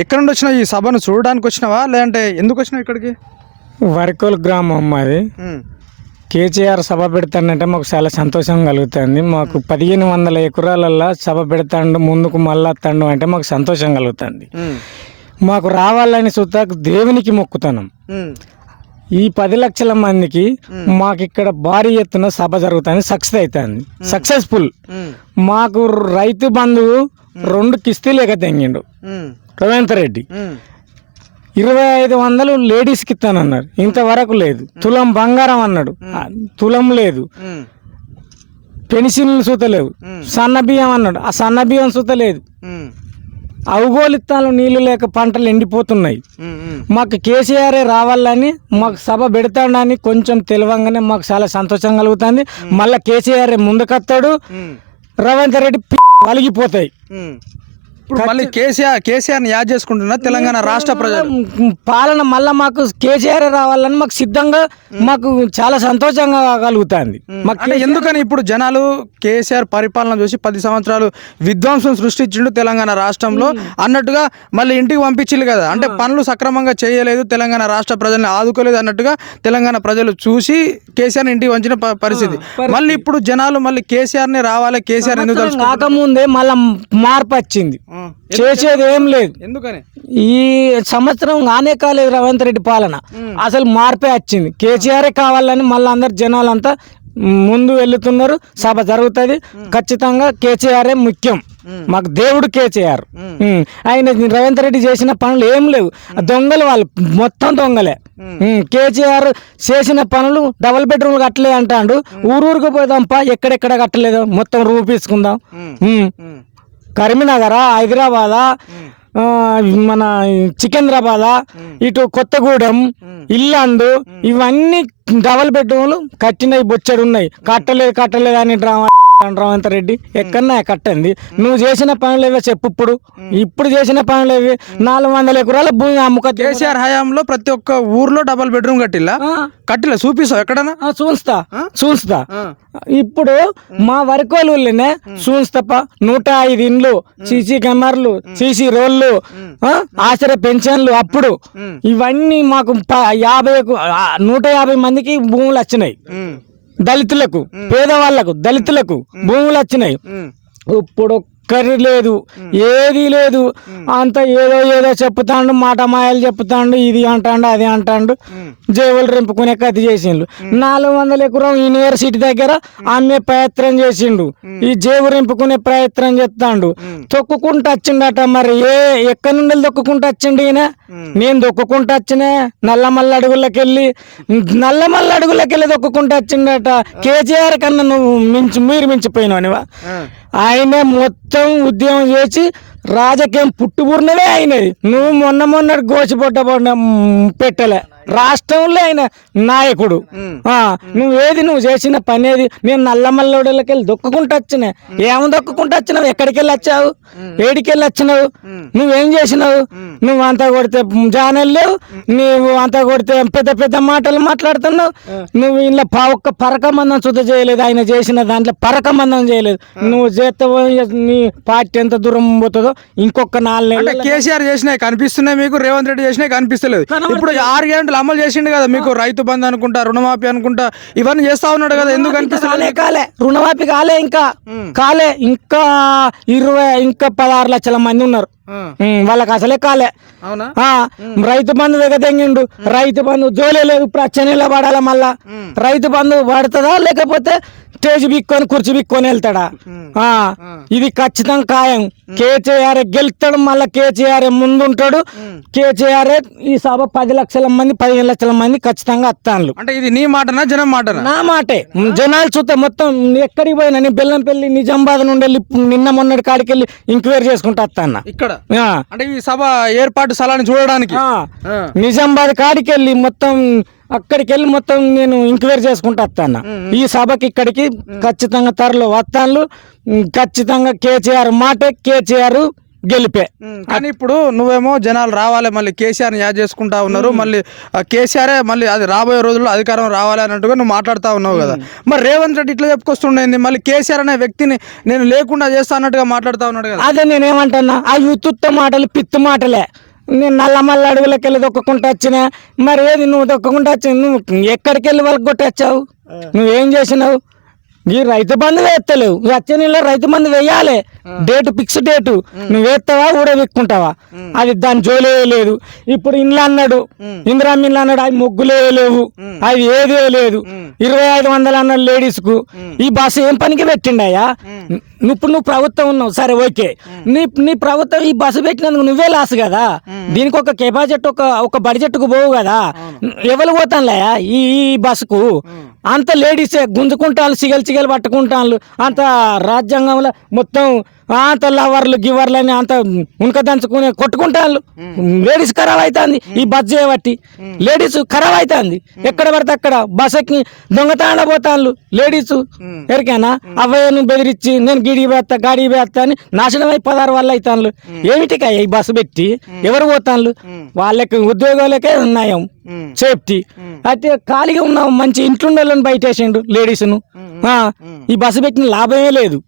ఎక్కడ నుండి వచ్చినావు ఈ సభను? చూడడానికి వచ్చినావా? లేదంటే ఎందుకు వచ్చినావు ఇక్కడికి? వరకోలు గ్రామం మాది కేసీఆర్ సభ పెడతానంటే మాకు చాలా సంతోషం కలుగుతుంది. మాకు పదిహేను వందల ఎకరాలల్లో సభ పెడతాండు ముందుకు మళ్ళా తండు అంటే మాకు సంతోషం కలుగుతుంది. మాకు రావాలని సుతా దేవునికి మొక్కుతున్నాం ఈ పది లక్షల మందికి మాకు ఇక్కడ భారీ ఎత్తున సభ జరుగుతుంది సక్సెస్ అవుతుంది. సక్సెస్ఫుల్. మాకు రైతు బంధువు రెండు కిస్తీలు ఎగ తెంగిండు రేవంత్ రెడ్డి. ఇరవై ఐదు వందలు లేడీస్కి ఇస్తానన్నారు ఇంతవరకు లేదు. తులం బంగారం అన్నాడు. తులం లేదు. పెన్షన్లు సూత లేవు. సన్న బియ్యం అన్నాడు. ఆ సన్న బియ్యం సూత లేదు. అవగోలిత్తాలు నీళ్ళు లేక పంటలు ఎండిపోతున్నాయి. మాకు కేసీఆర్ రావాలని మాకు సభ పెడతాడని కొంచెం తెలియంగానే మాకు చాలా సంతోషం కలుగుతుంది. మళ్ళీ కేసీఆర్ ముందుకొస్తాడు. రేవంత్ రెడ్డి వలిగిపోతాయి. ఇప్పుడు మళ్ళీ కేసీఆర్ కేసీఆర్ని యాద్ చేసుకుంటున్నా తెలంగాణ రాష్ట్ర ప్రజలు. పాలన మళ్ళీ మాకు కేసీఆర్ రావాలని మాకు సిద్ధంగా మాకు చాలా సంతోషంగా కలుగుతుంది. అంటే ఎందుకని ఇప్పుడు జనాలు కేసీఆర్ పరిపాలన చూసి పది సంవత్సరాలు విధ్వంసం సృష్టించిండు తెలంగాణ రాష్ట్రంలో అన్నట్టుగా మళ్ళీ ఇంటికి పంపించిండు కదా. అంటే పనులు సక్రమంగా చేయలేదు తెలంగాణ రాష్ట్ర ప్రజల్ని ఆదుకోలేదు అన్నట్టుగా తెలంగాణ ప్రజలు చూసి కేసీఆర్ ఇంటికి వంచిన పరిస్థితి. మళ్ళీ ఇప్పుడు జనాలు మళ్ళీ కేసీఆర్ని రావాలి కేసీఆర్ ఎందుకు కాకముందే మళ్ళీ మార్పు వచ్చింది. చేసేది ఏం లేదు. ఎందుకని? ఈ సంవత్సరం ఆనే కాలేదు రేవంత్ రెడ్డి పాలన. అసలు మార్పే వచ్చింది. కేసీఆర్ కావాలని మళ్ళీ అందరు జనాలంతా ముందు వెళ్తున్నారు. సభ జరుగుతుంది. ఖచ్చితంగా కేసీఆర్ ముఖ్యం. మాకు దేవుడు కేసీఆర్. ఆయన రేవంత్ రెడ్డి చేసిన పనులు ఏం లేవు. దొంగలు వాళ్ళు మొత్తం దొంగలే. కేసీఆర్ చేసిన పనులు డబుల్ బెడ్రూమ్లు కట్టలే అంటాడు. ఊరూరికి పోదాంపా ఎక్కడెక్కడ కట్టలేదు మొత్తం ఉమ్. కరీంనగర్ హైదరాబాద్ మన సికింద్రాబాద్ ఇటు కొత్తగూడెం ఇల్లందు ఇవన్నీ డబల్ బెడ్రూమ్లు కట్టినవి బొచ్చడు ఉన్నాయి కట్టలేదు కట్టలేదు అని డ్రామా రేవంత్ రెడ్డి? ఎక్కడన్నా కట్టండి. నువ్వు చేసిన పనులు ఏవో చెప్పు ఇప్పుడు. ఇప్పుడు చేసిన పనులు ఏవి? నాలుగు వందల ఎకరాల భూమి అమ్ముక కేసీఆర్ హయాంలో ప్రతి ఒక్క ఊర్లో డబల్ బెడ్రూమ్ కట్టిల్లా? కట్టిలా చూపిస్తావు ఎక్కడన్నా? చూస్తా. చూస్తా. ఇప్పుడు మా వరకోలునే చూస్తప్ప నూట ఐదు ఇండ్లు సీసీ కెమెరాలు సీసీ ఆ, ఆశ్రయ పెన్షన్లు అప్పుడు. ఇవన్నీ మాకు యాభై నూట యాభై మందికి భూములు వచ్చినాయి. దళితులకు పేదవాళ్ళకు దళితులకు భూములు వచ్చినాయి. ఇప్పుడు ఒక్కరి లేదు ఏది లేదు. అంత ఏదో ఏదో చెప్తాండు మాట మాయలు చెప్తాండు ఇది అంటాండు అది అంటాండు. జేబులు రింపుకునే కథ చేసిండు. నాలుగు వందల ఎకరం యూనివర్సిటీ దగ్గర అమ్మే ప్రయత్నం చేసిండు. ఈ జేబు రింపుకునే ప్రయత్నం చేస్తాండు. తొక్కుకుంటూ వచ్చిండట మరి. ఏ ఎక్కడి నుండి తొక్కుకుంటూ వచ్చిండు ఈయన? నేను దొక్కుకుంటూ వచ్చినే నల్లమల్ల అడుగులకి వెళ్ళి నల్లమల్ల అడుగులకి వెళ్ళి దొక్కుకుంటూ వచ్చిండట కేసీఆర్ కన్నా నువ్వు మించి మీరు మించిపోయినావు ఆయనే మొత్తం ఉద్యమం చేసి రాజకీయం పుట్టుబురినవే అయినది నువ్వు మొన్న మొన్న గోచిపొట్ట పెట్టలే. రాష్ట్రంలో ఆయన నాయకుడు. ఆ, నువ్వు చేసిన పని ఏది? నేను నల్లమల్లకి వెళ్ళి దొక్కుకుంటూ వచ్చినా. ఏం దొక్కుకుంటూ వచ్చినావు? ఎక్కడికి వెళ్ళి వచ్చావు? ఏడికి వెళ్ళి వచ్చినావు? నువ్వేం చేసినావు? నువ్వు అంతా కొడితే జానలు లేవు నువ్వు అంతా కొడితే పెద్ద పెద్ద మాటలు మాట్లాడుతున్నావు. నువ్వు ఇలా ప- ఒక్క పరక మందం శుద్ధ చేయలేదు. ఆయన చేసిన దాంట్లో పరక మందం చేయలేదు నువ్వు చేస్తావో నీ పార్టీ ఎంత దూరం పోతుందో ఇంకొక నాలుగు నెలలు కేసీఆర్ చేసినాయి కనిపిస్తున్నాయి మీకు రేవంత్ రెడ్డి చేసినాయి కనిపిస్తలేదు. ఇప్పుడు ఆరు గంటలు అమలు చేసిండు కదా మీకు రైతు బంధు అనుకుంటా రుణమాఫీ అనుకుంటా ఇవన్నీ చేస్తా ఉన్నాడు కదా ఎందుకు కనిపిస్తలేదు కాలే రుణమాఫీ కాలే ఇంకా. కాలే. ఇంకా ఇరవై ఇంకా పదహారు లక్షల మంది ఉన్నారు. వాళ్ళకి అసలే కాలే. ఆ, రైతు బంధు తెగదెంగిండు రైతు బంధు జోలే లేదు ఇప్పుడు అచ్చ నెల పడాలా మళ్ళా? రైతు బంధు పడుతుందా లేకపోతే స్టేజ్ బిక్కొని కుర్చీ బిక్కొని వెళ్తాడా? ఆ, ఇది ఖచ్చితంగా ఖాయం. కేసీఆర్ గెలుస్తాడు మళ్ళా కేసీఆర్ ముందుంటాడు. కేసీఆర్ ఈ సభ పది లక్షల మంది పదిహేను లక్షల మంది ఖచ్చితంగా వస్తాను అంటే ఇది నీ మాటనా జనం మాటనా? నా మాటే. జనాలు చూస్తే మొత్తం ఎక్కడికి పోయినా నీ బెల్లంపల్లి నిజామాబాద్ నుండి వెళ్ళి నిన్న మొన్నటి కాడికి వెళ్ళి ఎంక్వైరీ చేసుకుంటా వస్తాను ఇక్కడ? అంటే ఈ సభ ఏర్పాటు స్థలాన్ని చూడడానికి. నిజామాబాద్ కాడికి వెళ్ళి మొత్తం అక్కడికి వెళ్ళి మొత్తం నేను ఎంక్వైరీ చేసుకుంటా వస్తాను. ఈ సభకి ఇక్కడికి ఖచ్చితంగా త్వరలో వస్తాను. ఖచ్చితంగా కేసీఆర్ మాటే కేసీఆర్ గెలిపే. కానీ ఇప్పుడు నువ్వేమో జనాలు రావాలి మళ్ళీ కేసీఆర్ని యాద్ చేసుకుంటా ఉన్నారు. మళ్ళీ కేసీఆరే మళ్ళీ అది రాబోయే రోజుల్లో అధికారం రావాలి అన్నట్టుగా నువ్వు మాట్లాడుతా ఉన్నావు కదా. మరి రేవంత్ రెడ్డి ఇట్లా చెప్పుకొస్తుండేంది? మళ్ళీ కేసీఆర్ అనే వ్యక్తిని నేను లేకుండా చేస్తా అన్నట్టుగా మాట్లాడుతా ఉన్నాడు కదా. అదే నేనేమంటున్నా? ఆ యుతుత్త మాటలు పిత్తు మాటలే. నేను నల్లమల్ల అడవులకు వెళ్ళి దొక్కకుండా వచ్చిన. మరి ఏది నువ్వు దొక్కకుండా వచ్చి నువ్వు ఎక్కడికి వెళ్ళి వాళ్ళకి కొట్టొచ్చావు? నువ్వేం చేసినావు? ఈ రైతు బంధు వేస్తలేవు. వచ్చే నెలలో రైతు బంధు వేయాలి. Date fix date. నువ్వు వేస్తావా ఊడబెక్కుంటావా అది దాని జోలే లేదు ఇప్పుడు ఇండ్లు అన్నాడు. ఇందిరా ఇండ్లు అన్నాడు అవి ముగ్గులే లేవు అవి ఏదే లేదు ఇరవై ఐదు వందలు అన్నాడు లేడీస్కు ఈ బస్సు ఏం పనికి పెట్టిండయా ఇప్పుడు నువ్వు ప్రభుత్వం ఉన్నావు. సరే ఓకే. నీ నీ ప్రభుత్వం ఈ బస్సు పెట్టినందుకు నువ్వే లాస్ కదా? దీనికి ఒక కెపాసిటీ ఒక ఒక బడ్జెట్కు పోవు కదా? ఎవరు పోతానులే ఈ బస్సుకు? అంత లేడీసే గుంజుకుంటాను సిగలు సిగలు పట్టుకుంటాను అంత రాజ్యాంగంలో మొత్తం అంత లవర్లు గివర్లు అని అంత ఉనక దంచుకుని కొట్టుకుంటాను లేడీస్ ఖరాబ్ అవుతుంది ఈ బస్ చేయబట్టి లేడీస్ ఖరాబ్ అవుతుంది ఎక్కడ పడితే అక్కడ బస్ ఎక్కి దొంగతాండ పోతాను లేడీస్. ఎరికేనా అవ్వయ్యను బెదిరించి నేను గిడి వేస్తా గాడి వేస్తా అని నాశనం అయి పదహారు వాళ్ళు అవుతాను ఏమిటికా ఈ బస్సు పెట్టి? ఎవరు పోతాను వాళ్ళకి ఉద్యోగాలకే ఉన్నాయం. సేఫ్టీ. అయితే ఖాళీగా ఉన్న మంచి ఇంట్లో బయటేసిండు లేడీస్ను. ఆ, ఈ బస్సు పెట్టిన లాభమే లేదు.